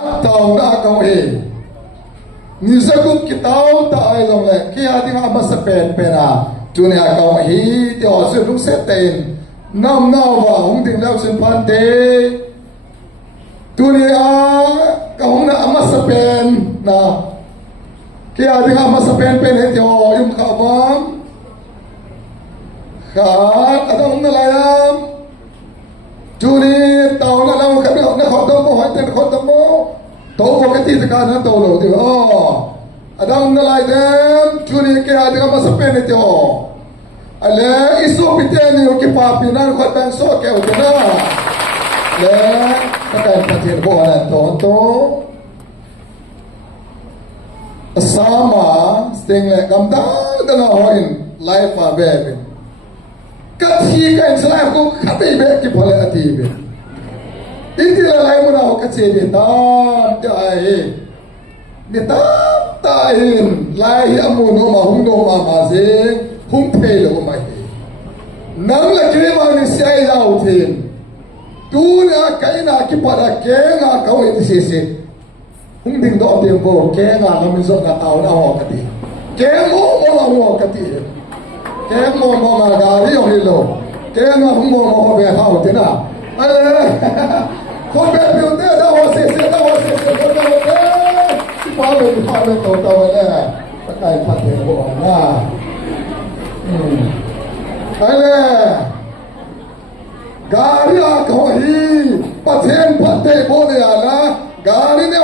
tàu đã công hi ni sa kum ki tàu ta ai long le ki a ding a bas pen pena chu ne a công hi ti o su lu se ten nam na wa hong ding lau sin pan te tu ni a ka hong na amas pen na ki a ding a mas pen he ti o yum kha bam kha adong na layam chu ni tàu na lau ka na kho dong mo hoi ten kho dong mo tàu có cái gì cả nó tàu lâu thì adam na lại dem churi cái ai đang masuk pen itu ale isu pite ni oke papinan kau tang so ke utana le pakai patin bo ana to sama sting le gamda dana hoin life a bebe kathi ka insala ko khati be ki phole ati be Hindi la lai mo na ako kasi bitam dahil bitam dahil lai amo no mahung no mamazing hung pay lo mahi nang la krema ni siya ilaw tin tu na kay na kipada kaya nga kau iti sisi hung ding do tempo kaya nga namin so na tao na ako kati kaya mo na ako kati kaya mo magari yung hilo kaya nga hung mo ako behaw tina Kau berpiu dia dah wasit kau dah wasit. Paham tahu lah. Pakai pakai buat lah. Ada. Gari kau hi paten boleh lah. Gari ni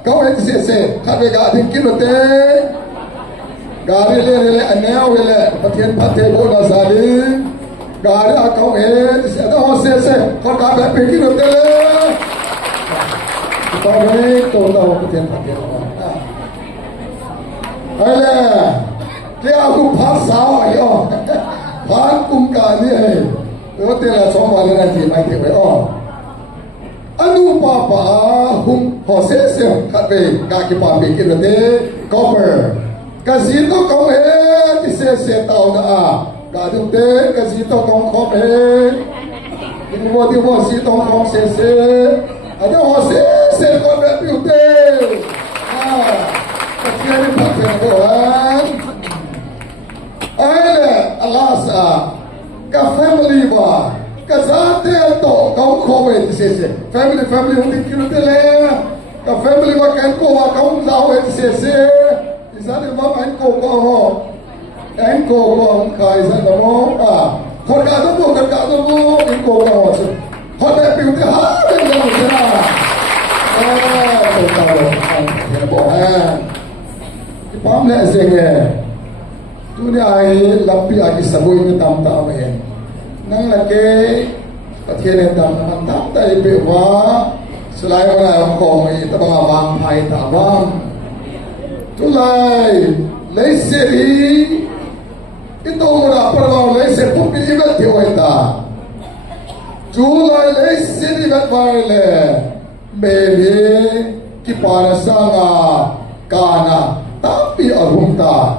kau itu sese. Kau gari kilo te. Gari le anel paten boleh saling. Gari kau ada hosese kau dah berpergi nanti le. Kita ni tahu paten. Ada, dia aku pasal ayo, pan kumkani eh. Itu lah semua ni nanti mai tiap anu papa hum hosese katbe kaki papi kita nanti copper. Kasih tu kau di sese tahu dah. Gadung te kasi to kong kong ini mo di mo si tong kong sese ada mo sese ko be piu te kasi ni paten ko ale alasa ka family ba kasate to kong kong sese family hundi kilo te le ka family ba kan ko wa kong zaw sese isale ba kan ko ho anh cô con khai ra đó họ cả đó bộ anh cô con họ đẹp biểu thì hát lên ra một thế nào tôi tao anh bỏ cái bám lẹ gì nghe tôi đi ai làm bị ai sabui như tam tam vậy năng là cái thiên này tam tay bị hóa selain mana ông cô ấy ta bằng vàng hay ta vàng tôi lại lấy seri itu mula perlu lese pupi ibet tiweta. Julai lese ibet baile, baby kiparasanga kana tapi arhumta.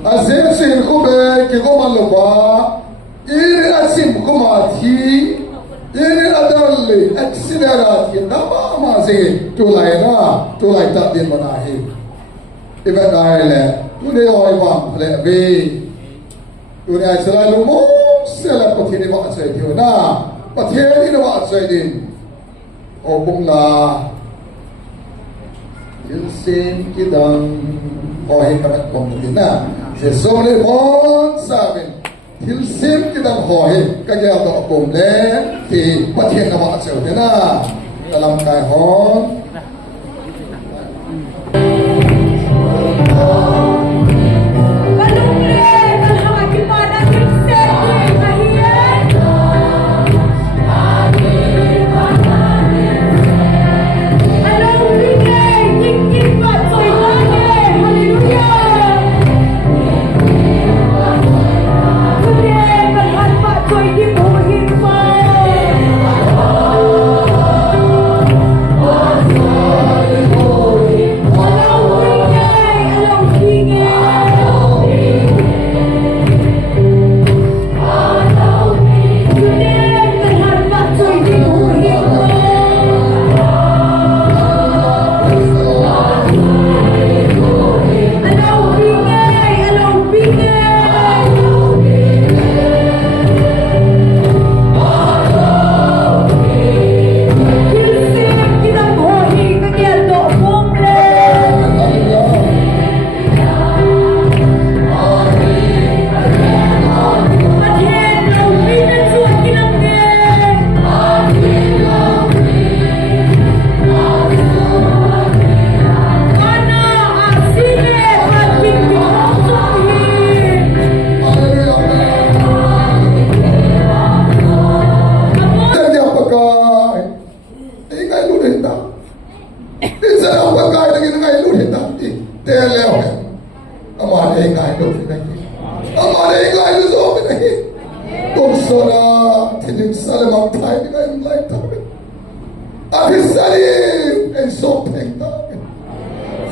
Azer sin kube kiko maluba, iri asim kumati, iri adalli aksiderati nama masih tulai tak din manahi. Ibet baile, tu dia orang bang lebih. Dunia selalu mau selalu pakai buat saya tu, pakai ni buat saya ni. Obunglah, ilsin kidang, hohe kamat komputer. Sesuatu pun sabin, ilsin kidang hohe kerja untuk komputer, ti pakai buat saya tu dalam kaihon. हिता इसे हम पकाए लगे नहीं लूट हिता तेल ले हो हमारे गाय तो नहीं हमारे गाय तो नहीं तुम सोना थिनिक साले मांगताई गाय लाइक था अभी सारी ऐसो फेंकता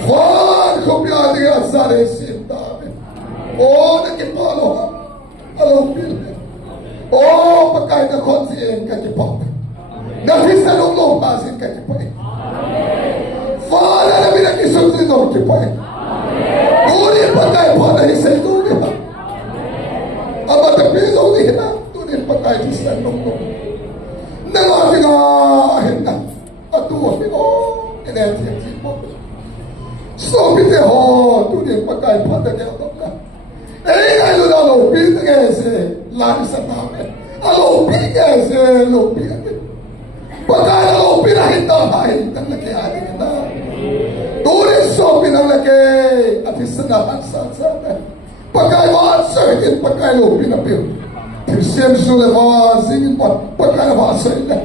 वार को प्यार दिया सारे सीता ओ न के पालो अलो पिल ओ पकाए न कौन सी इनका के पाप नफी से लोग पास इनका के पाए वाला नबी ने किसी से दो के पाए पूरी पकाए बहुत ही सही दो के पाए अब तो पेज हो गई है ना तूने पकाए जिससे लोग नवाज़िगा है ना अतु अभी ओ इन्हें ठीक ठीक बोल सोपीते हो तूने पकाए बहुत क्या होगा एक आई तो डालो पीत कैसे लारी सत्ता में अलो पी कैसे लो पी पकाए लो पी नहीं तो भाई तब लगे आदि ना दूरी सोपी न लगे अतिसना हंसा साथ पकाए बात सही पकाए लो पी न पी फिर सेम सुले बात सिंह पकाए बात सही ना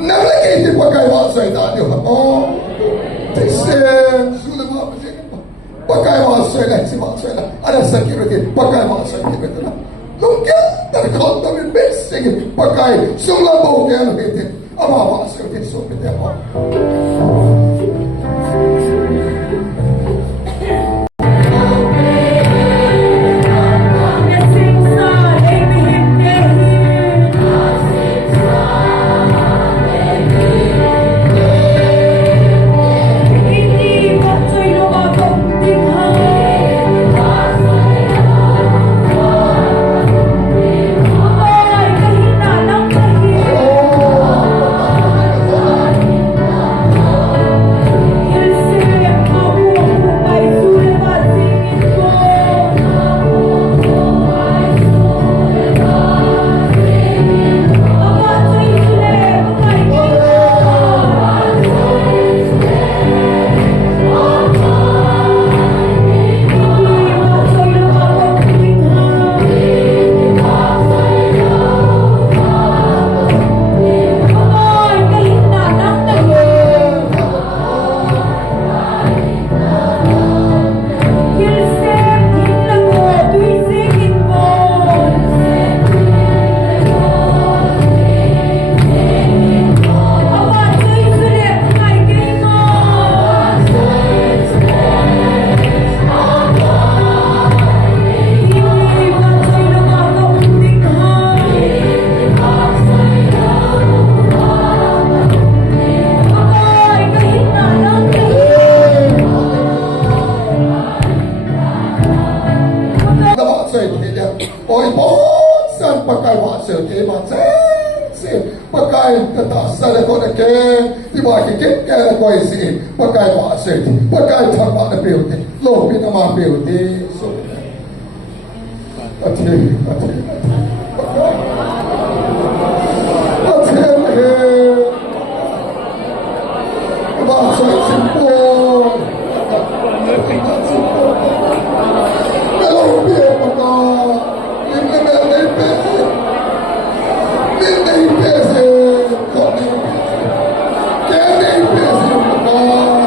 न लगे कि पकाए बात सही दादी हो फिर सेम सुले बात पकाए बात सही ना ऐसी बात सही ना अरे security पकाए बात सही नहीं बेटा लोग क्या तरखान तभी बेसिक पकाए सुला बहु क्या लोग थे अब आवाज से उठे सो पे देखो पकाए थर्मा न पेउते लो पिन मा पेउते सो अच्छे अच्छे अच्छे लगे बात से सिंपल लो पे पका इनके में नहीं पैसे नहीं पैसे क्या नहीं पैसे पका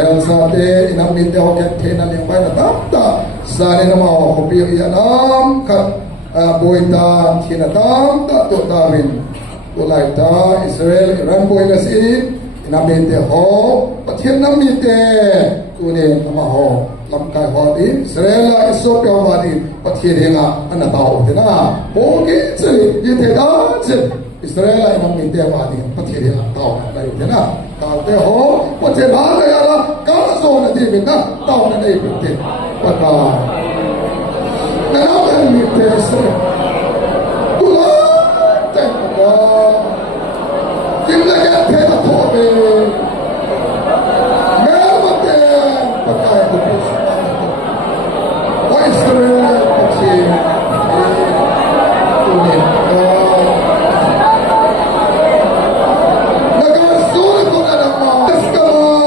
Israel sate inamite ho ket thena leng bai na tapta sane na ma ho pi yanam khat boita thina tamta to tawin ulai ta Israel Iran boy na si inamite ho pathian namite tune ama ho lam kai ho di Israel iso pyo ma di pathian henga ana tao de na ho ki che ye the da che Israel inamite ma di pathian henga tao na de na tao te ho pathian ha na ya la ka so na di bin na tao na dei bin te pata na na mi te se tula te ko kim la ga te ta tho be Hãy subscribe cho kênh Ghiền Mì Gõ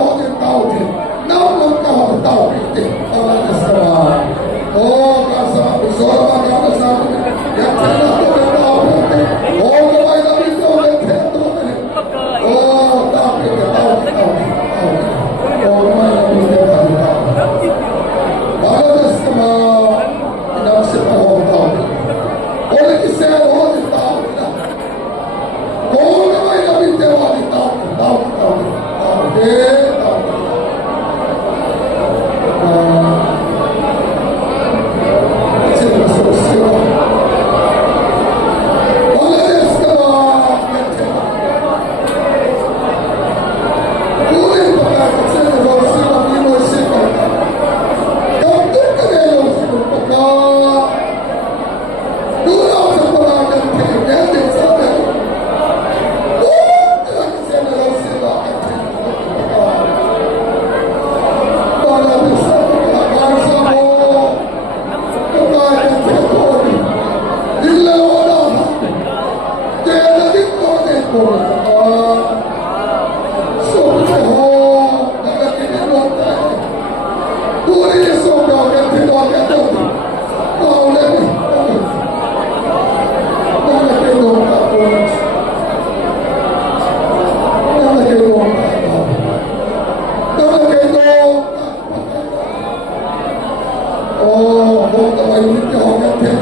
để không bỏ lỡ những video hấp dẫn.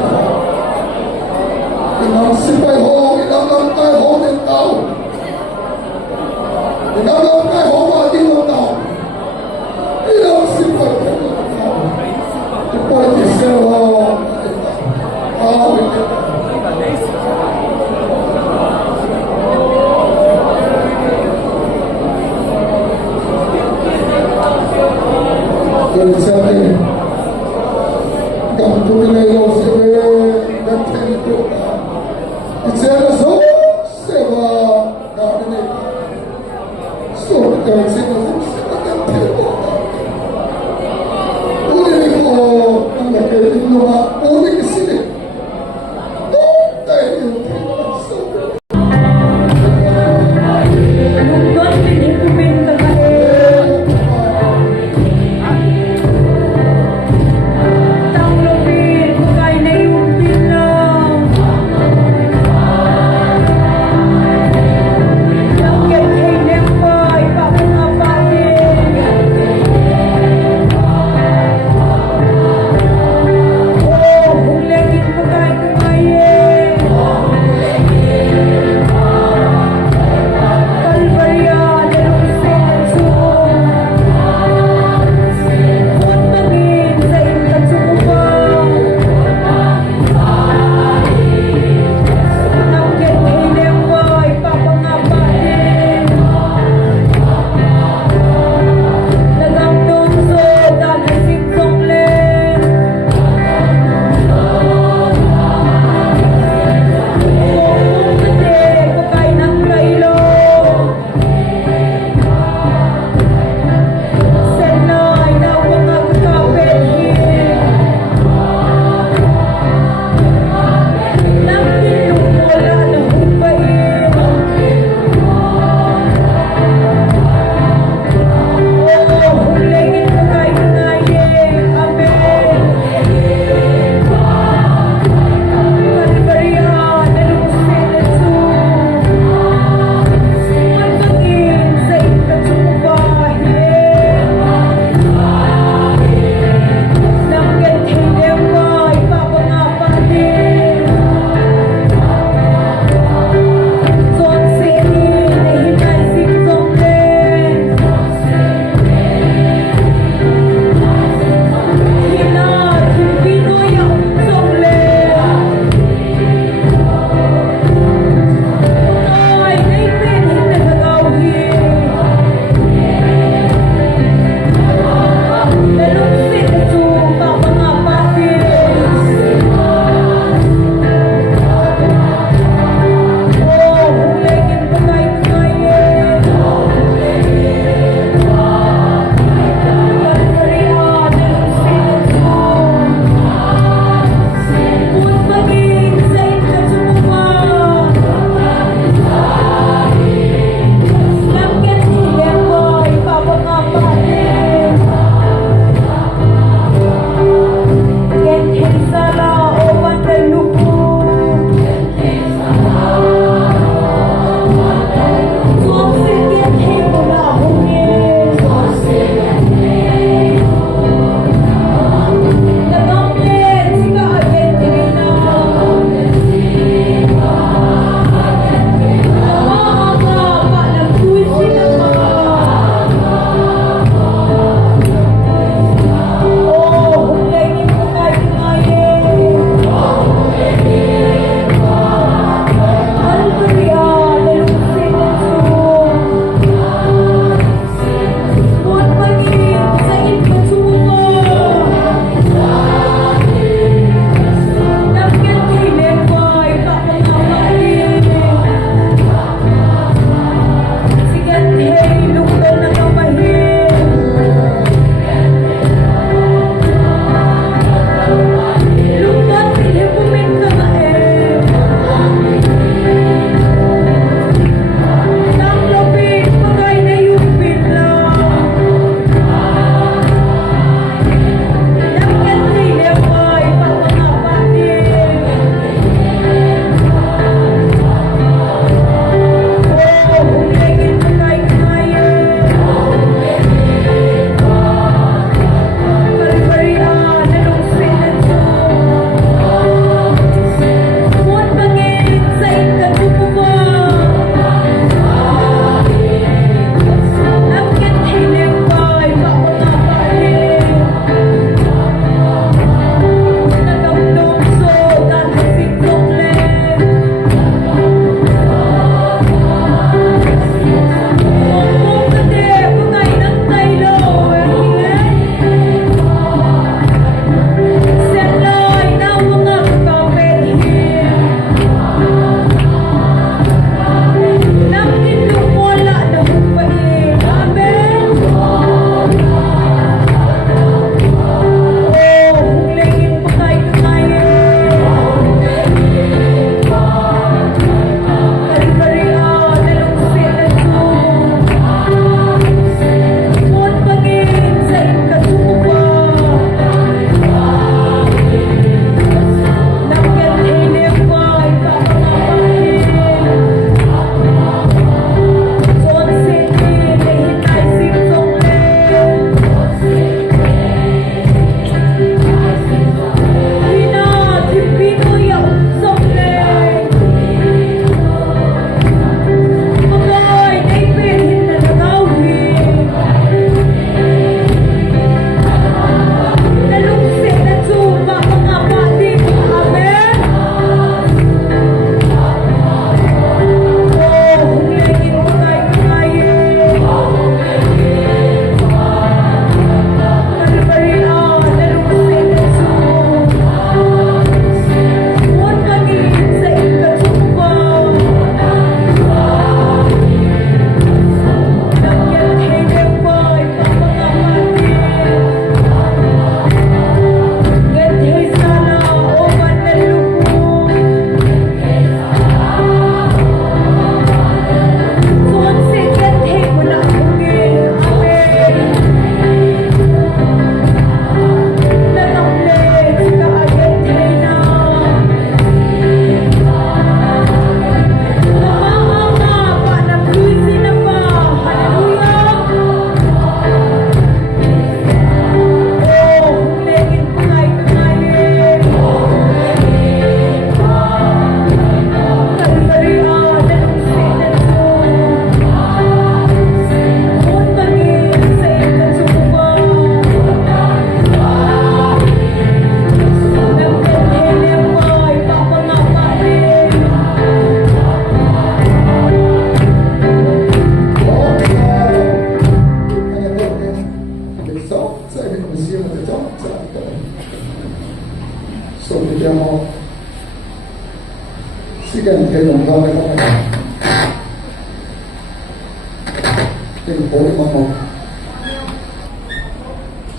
Ting po ni mamo.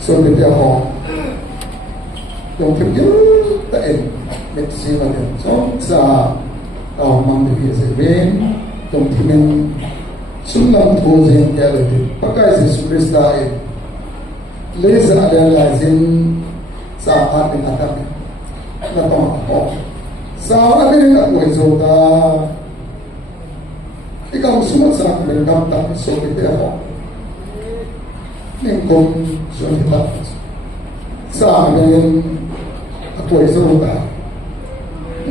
So ni dia ho. Yung pagyo tain met siya din. So sa mang di sa ven yung timen sulam tuzen kaya din. Pagka si Krista lesa adalah zin sa atin atam na to sa atin na ko izota ikaw sumat sa akin ng dam so kita ako ningkong sunita sa akin ako izota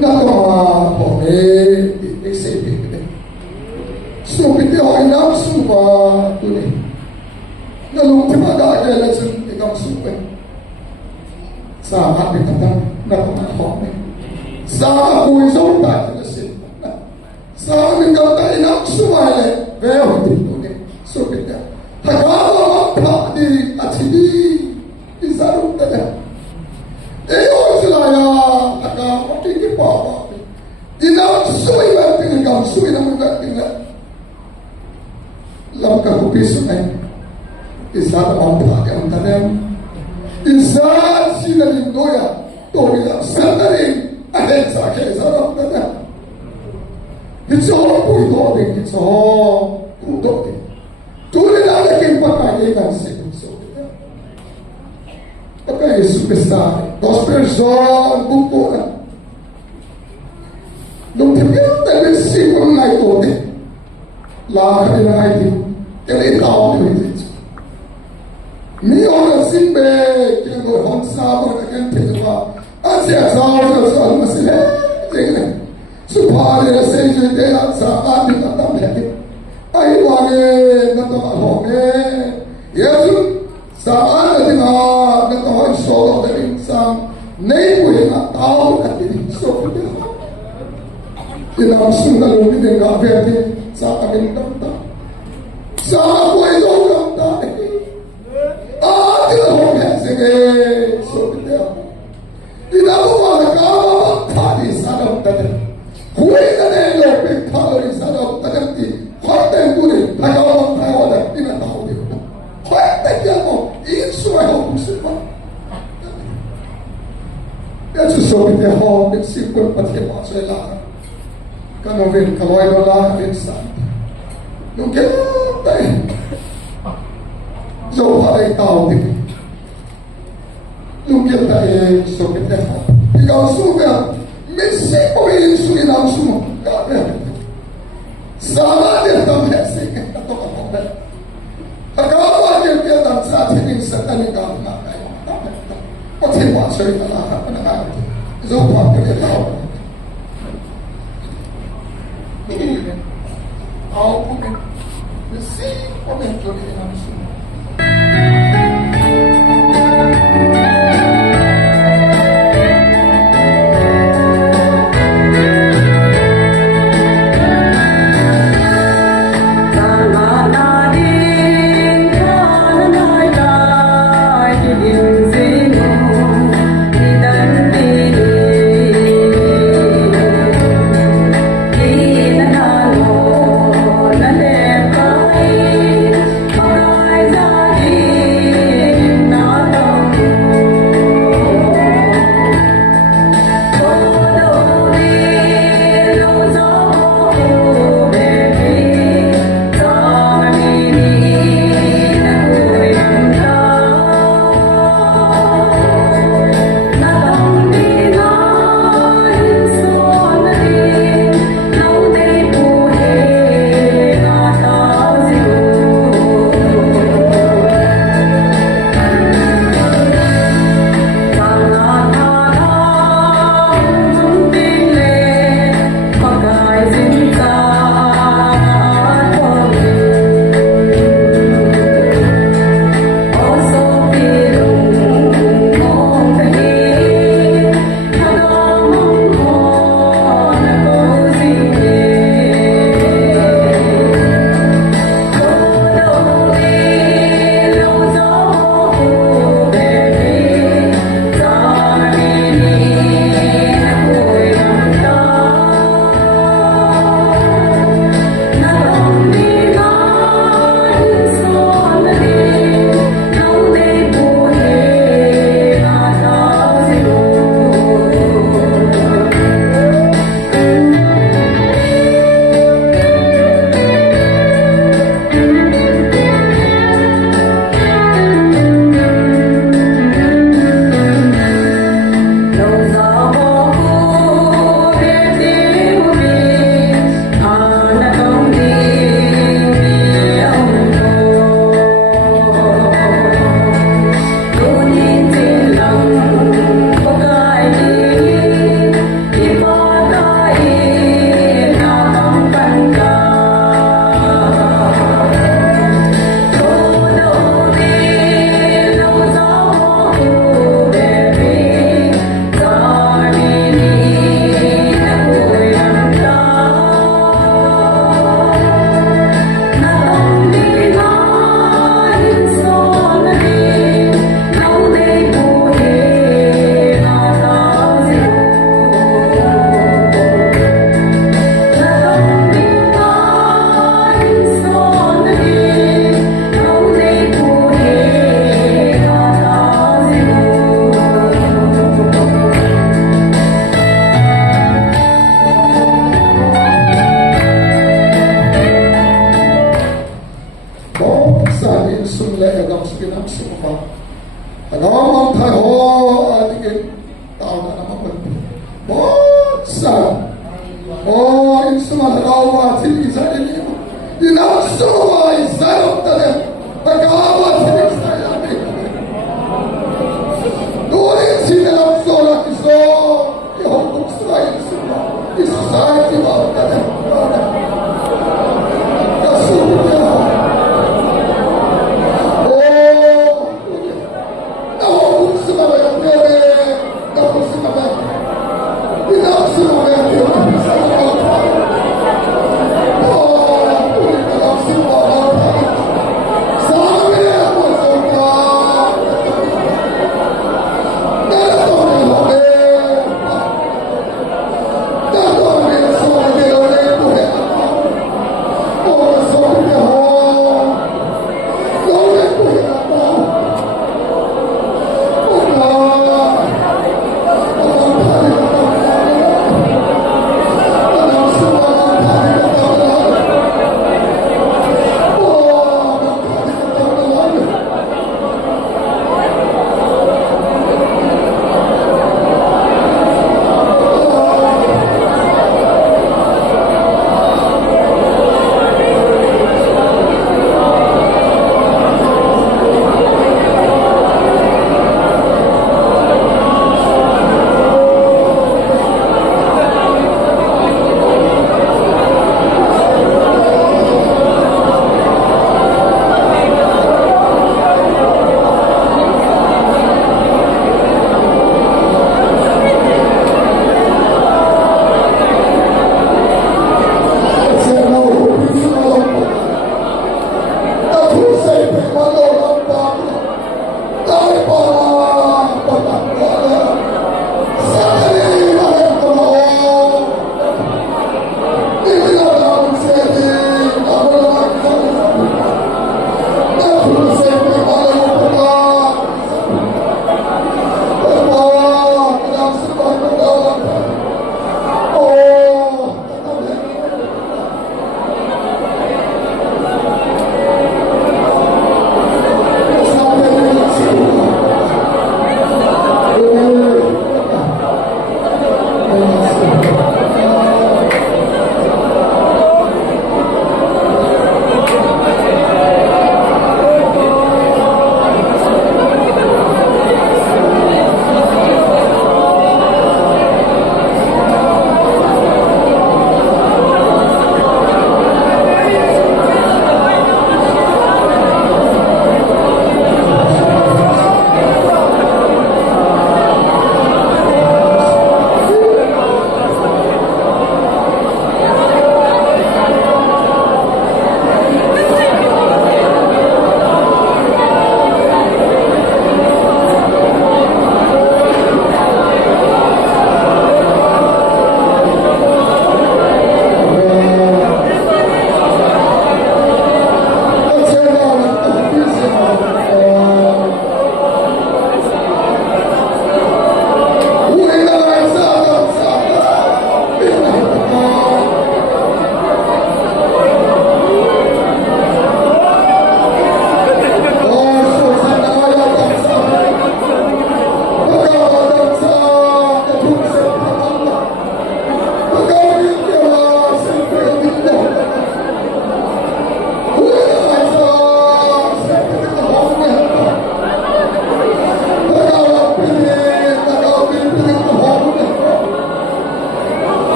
na to ako isipin so kita ako inapsupa tuloy nalung timaga kaya lang ikaw supe sa ating tatang na tumakot sa ako izota sa amin kata inak sumale veo dito so kita hagawa pa di atidi isarong tada sila ya hagawa pa inak suwi ba tinggal suwi na mga tinggal lam ka kupiso ay isa ang pagkakang tanem isa sinalindoya tobilang sandarin ahen sa kesa ng tanem ito po ito din ito puto din tuloy na naging pagkakitan siya pagka Yesus Krista dos person buko na nung tibilang tayo sipon na ito din lahat na ito kaya ikaw din ito Mio simbe kilo honsa bagan tejwa asya sawo so almasile jengene supale seje de sa adi katam hai ai wage nato hoge yesu sa adi na nato so de insam nei we na tao ka di so ina sunna lo ni ga fe sa amin tamta sa ko ido tamta kita orang yang so kita tidak boleh kau tadi sadar tadi, kue tadi lebih kalau sadar tadi, kau tadi tu ni, kalau kau ada tidak tahu dia, kau tadi apa, ini semua orang semua. Ya justru kita orang meskipun pasti masuk lah, kalau itu lah insan, mungkin tadi. So pada tahu ni, mungkin tak so kita tahu. Jika suka, mesti boleh sulit nak semua. Sama dia tak mesti atau apa. Agak dia tak sahaja ini setan ini kau nak. Macam mana cerita lah, apa nak? So pada kita tahu. Tahu mungkin mesti boleh sulit nak semua. Bye. siapa. Ngomong tahu ini tahu nama pun. Bosa. Oh, ini semua rawat ini saya ini. Ini semua saya tadi. Pegawai ini saya ini. Dua ini dalam solat itu. Ya hukum saya semua. Itu saya tidak ada. Kasurnya.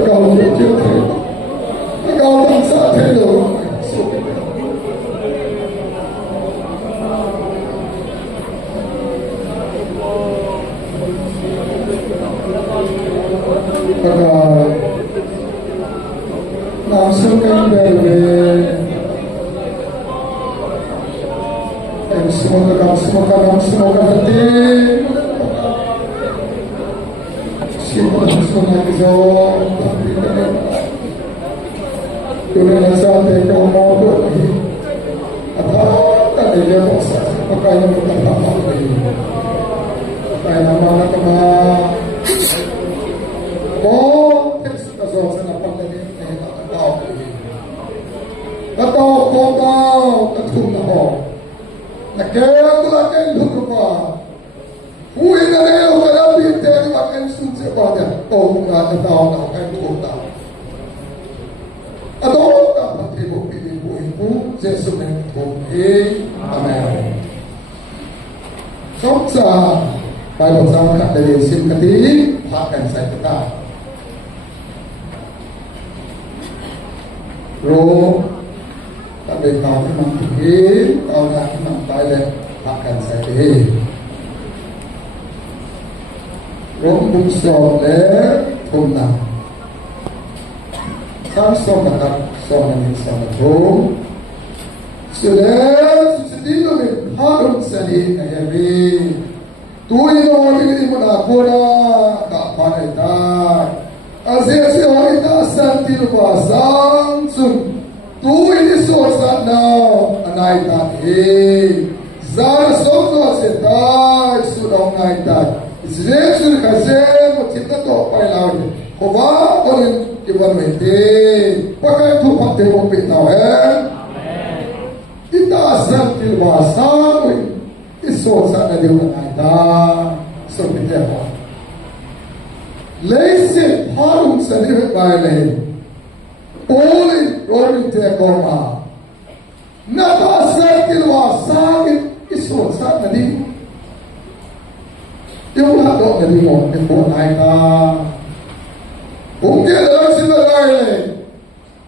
Pagkaw niyo tayo. Pagkaw lang sa tayo. Pagkaw naasukan bebe. Semoga hati. Semoga kita dunia sampai kau mau beri atau tak dia bosa pakai yang kita pakai pakai nama nama oh kita sudah nampak ini tahu kau ketum nama nak lakukan dulu apa hui nak lakukan apa kita lakukan sunset pada oh nak tahu nak ketum tahu atau dapat ibu Yesus yang Tuhan. Amin. Somsa Bible sama dari sim keti akan saya tetap. Roh tapi kau memang tinggi, kau nak memang baik akan saya deh. Roh bungsu le tunang. Samsung akan soalnya sama tu, sudah sedih ni harus sedih ni. Tu ini orang ini mana kora tak pandai tak. Asyik orang itu santi lupa Samsung. Tu ini sosan now anai tak. Zara sosan setai sudah anai tak. Yesus kasih macam tu apa yang Kova orang iban mesti pakai tu pakai mobil tahu kita asal di bahasa isu sana dia ada seperti apa lesi harus sendiri baik boleh orang tekoma nak asal di bahasa isu sana dia yang ada dari mau ada Mungkin dalam sejarah ini,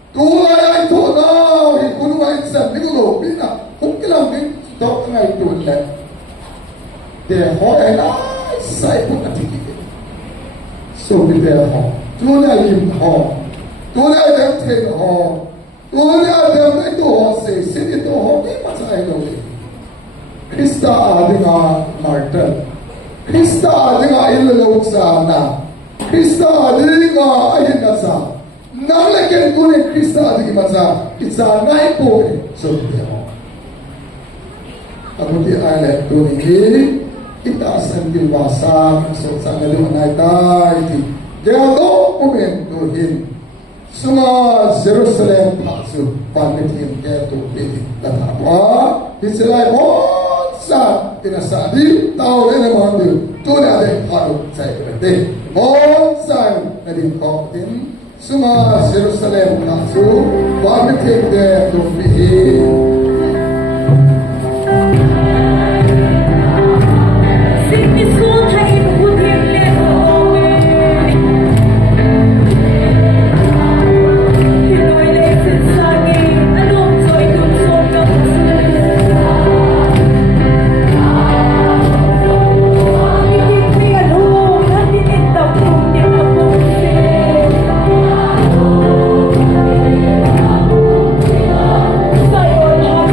Tuhan yang itu tahu, ikut orang Islam itu loh, bina, mungkin lagi tahu tengah itu le, dia orang yang saya pun nanti kita, so kita orang, Tuhan yang orang, Tuhan yang ten orang, Tuhan yang itu orang sini itu orang ni macam itu, Krista ada Martin, Krista ada ilmu sana. Krista adinga ayin nasa namleken kune Krista adinga masa itsa nai po so dia aku di ayat tu ni kita sambil bahasa so sangat dimanai tai dia tu umen tuhin semua Jerusalem paksu pamitin dia tu ini dan apa Israel bonsa tinasa di tahu dia mandu tu dia ada haru saya berarti bonsa dari kautin semua Jerusalem paksu pamitin dia tu ini Saya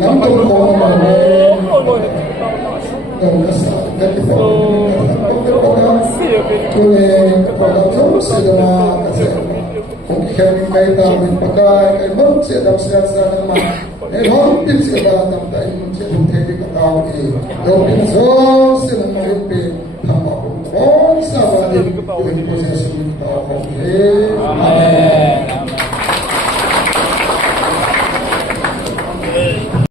nắm trong cổ mà đồng cả xã các cái phòng kung pagkatapos sila kasi kung kaya tayo pagkay kay bang siya daw siya naman eh hompin siya daw tayo siya kung tayo kakao eh hompin so sila mahipin tama kung sa wali yung posesyon ito okay amen